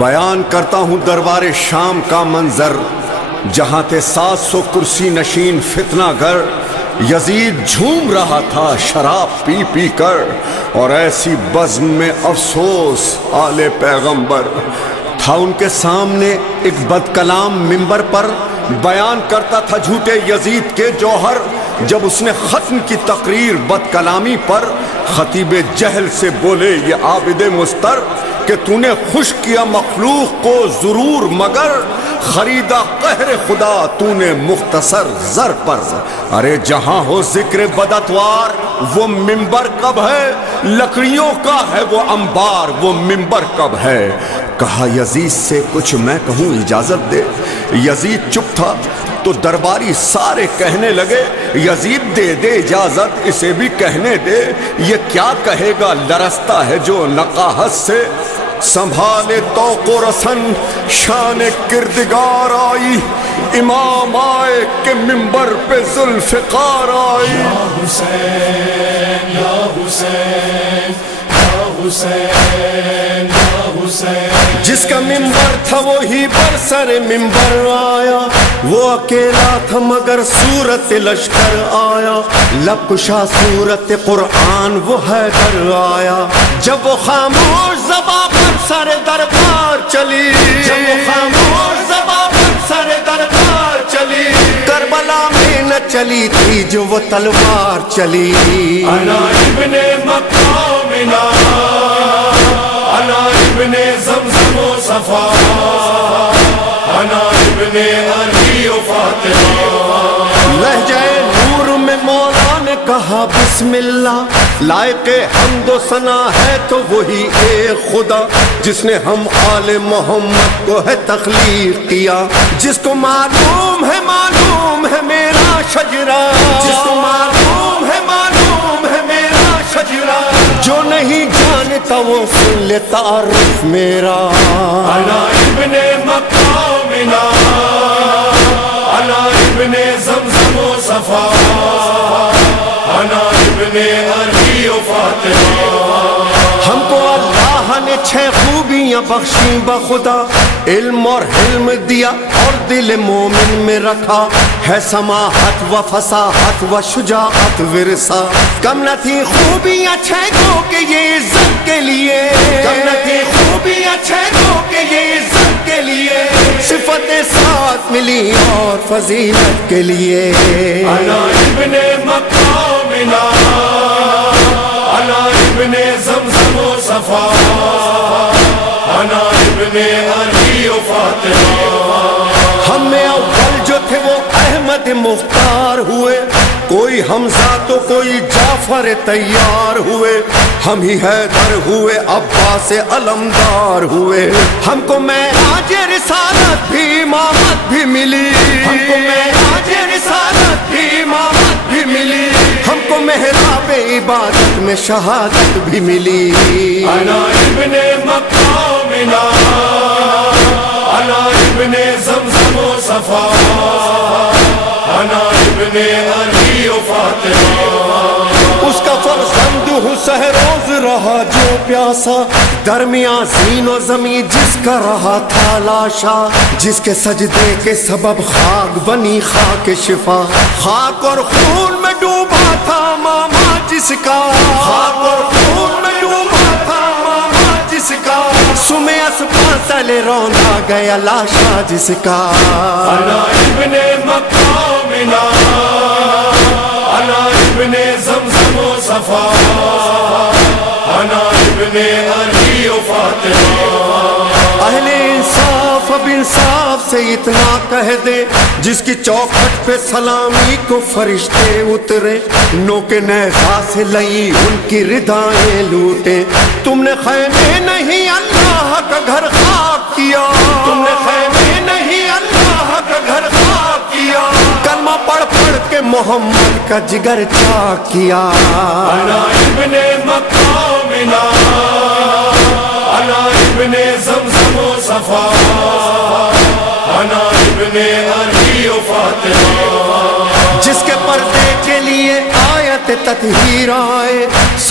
بیان کرتا ہوں دربار شام کا منظر، جہاں تھے 700 کرسی نشین فتنہ گر۔ یزید جھوم رہا تھا شراب پی پی کر، اور ایسی بزم میں افسوس آل پیغمبر۔ تھا ان کے سامنے ایک بد کلام ممبر پر، بیان کرتا تھا جھوٹے یزید کے جوہر۔ جب اس نے ختم کی تقریر بد کلامی پر، خطیب جہل سے بولے یہ عابد مستر کہ تو نے خوش کیا مخلوق کو ضرور، مگر خریدا قہر خدا تو نے مختصر زر پر۔ ارے جہاں ہو ذکر بداتوار وہ ممبر کب ہے، لکڑیوں کا ہے وہ انبار وہ ممبر کب ہے۔ کہا یزید سے کچھ میں کہوں اجازت دے، یزید چپ تھا تو درباری سارے کہنے لگے یزید دے دے اجازت، اسے بھی کہنے دے۔ یہ کیا کہے گا لرزتا ہے جو نقاہت سے، سنبھالے توق و رسن شان کردگار آئی، امام آئے کہ ممبر پہ ذوالفقار آئی۔ یا حسین یا حسین یا حسین یا حسین، جس کا ممبر تھا وہی بر سر ممبر آیا، وہ اکیلا تھا مگر صورت لشکر آیا، لب کشا صورت قرآن وہ حیدر آیا۔ جب وہ خاموش زباں پر سر دربار چلی، جب وہ خاموش زباں پر سر دربار چلی، کربلا میں نہ چلی تھی جو وہ تلوار چلی۔ انا ابن مکہ و منا، انا ابن زمزم و صفا، انا ابن علی و فاطمہ۔ لہجہ نور میں مولا نے کہا بسم اللہ، لائق حمد و ثنا ہے تو وہی ایک خدا، جس نے ہم آل محمد کو ہے تخلیق کیا، جس کو معلوم ہے میرا شجرہ، جس کو معلوم ہے میرا شجرہ، جو نہیں جانتا وہ سن لے تعارف میرا۔ انا ابن مکہ و منا، انا ابن زمزم و صفا، انا ابن علی و فاطمہ۔ ہم کو اللہ نے 6 خوبیاں بخشیں بخدا، علم اور حلم دیا اور دل مومن میں رکھا، ہے سماحت و فصاحت و شجاعت ورثہ۔ کم نہ تھی خوبیاں 6 کو کہ یہ عزت کے لیے، کم نہ تھی خوبیاں 6 کو کہ یہ عزت کے لیے، صفتیں ساتھ ملی اور فضیلت کے لیے۔ انا ابن مکہ و منا، انا ابن زمزم و صفا، انا ابن علی و فاطمہ۔ ہم میں اول جو تھے وہ احمد مختار ہوئے، کوئی حمزہ تو کوئی جعفر تیار ہوئے، ہم ہی حیدر ہوئے عباس علمدار ہوئے۔ ہم کو معراج رسالت بھی امامت بھی ملی، ہم کو معراج رسالت بھی امامت بھی ملی، ہم کو محراب عبادت میں شہادت بھی ملی۔ انا ابن مکہ و منا، انا ابن زمزم و صفا، انا ابن علی و فاطمہ۔ اس کا فرزند ہوں سہروز رہا جو پیاسا، درمیان زین و زمین جس کا رہا تھا لاشا، جس کے سجدے کے سبب خاک بنی خاک شفا، خاک اور خون میں ڈوبا تھا ماما جس کا، خاک اور خون میں ڈوبا تھا ماما جس کا، سمے اسپا تلے روندا گیا لاشا جس کا۔ انا ابن مکہ و منا، انا ابن زمزم و صفا، انا ابن علی و فاطمہ۔ اہل انصاف اب انصاف سے اتنا کہہ دے، جس کی چوکھٹ پہ سلامی کو فرشتے اترے، نو کے نیزہ سے لئی ان کی ردائیں لوٹے۔ تم نے خیمے نہیں اللہ کا گھر خاک کیا، تم نے خیمے نہیں اللہ کا گھر خاک کیا، کلمہ پڑھ پڑھ کے محمد کا جگر چاک کیا۔ انا ابن مکہ و منا، انا ابن زمزم و صفا، انا ابن علی و فاطمہ۔ جس کے پردے کے لیے آیت تطہیر آئے،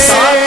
7